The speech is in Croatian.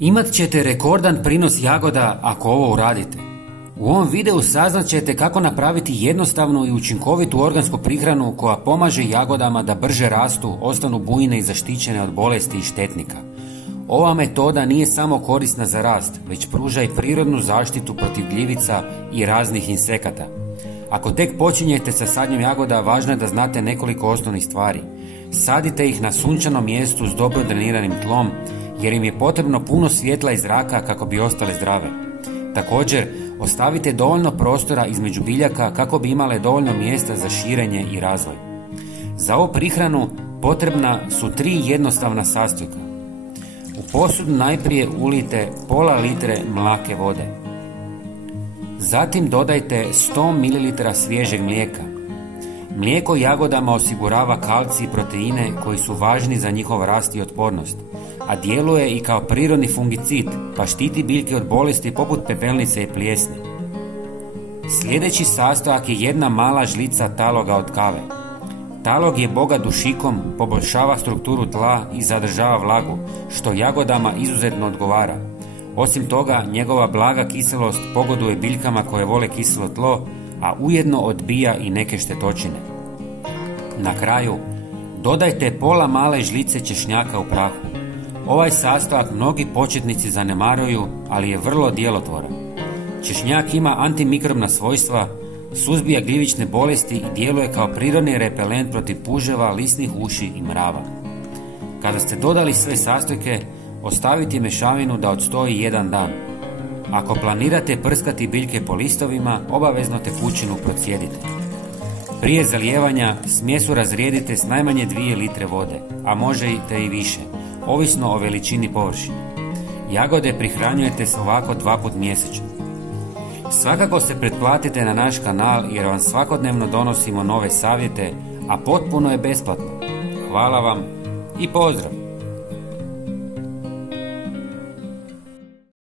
Imat ćete rekordan prinos jagoda ako ovo uradite. U ovom videu saznat ćete kako napraviti jednostavnu i učinkovitu organsku prihranu koja pomaže jagodama da brže rastu, ostanu bujne i zaštićene od bolesti i štetnika. Ova metoda nije samo korisna za rast, već pruža i prirodnu zaštitu protiv gljivica i raznih insekata. Ako tek počinjete sa sadnjom jagoda, važno je da znate nekoliko osnovnih stvari. Sadite ih na sunčanom mjestu s dobro dreniranim tlom, jer im je potrebno puno svjetla i zraka kako bi ostale zdrave. Također, ostavite dovoljno prostora između biljaka kako bi imale dovoljno mjesta za širenje i razvoj. Za ovu prihranu potrebna su 3 jednostavna sastojka. U posudu najprije ulijte pola litre mlake vode. Zatim dodajte 100 ml svježeg mlijeka. Mlijeko jagodama osigurava kalcij i proteine koji su važni za njihov rast i otpornost, a djeluje i kao prirodni fungicid, pa štiti biljke od bolesti poput pepelnice i plijesni. Sljedeći sastojak je 1 mala žlica taloga od kave. Talog je bogat dušikom, poboljšava strukturu tla i zadržava vlagu, što jagodama izuzetno odgovara. Osim toga, njegova blaga kiselost pogoduje biljkama koje vole kiselo tlo, a ujedno odbija i neke štetočine. Na kraju, dodajte pola male žlice češnjaka u prahu. Ovaj sastojak mnogi početnici zanemaruju, ali je vrlo djelotvoran. Češnjak ima antimikrobna svojstva, suzbija gljivične bolesti i djeluje kao prirodni repelent protiv puževa, lisnih uši i mrava. Kada ste dodali sve sastojke, ostavite mješavinu da odstoji 1 dan. Ako planirate prskati biljke po listovima, obavezno tekućinu procijedite. Prije zalijevanja smjesu razrijedite s najmanje 2 litre vode, a možete i više, ovisno o veličini površine. Jagode prihranjujete s ovako 2 puta mjesečno. Svakako se pretplatite na naš kanal jer vam svakodnevno donosimo nove savjete, a potpuno je besplatno. Hvala vam i pozdrav!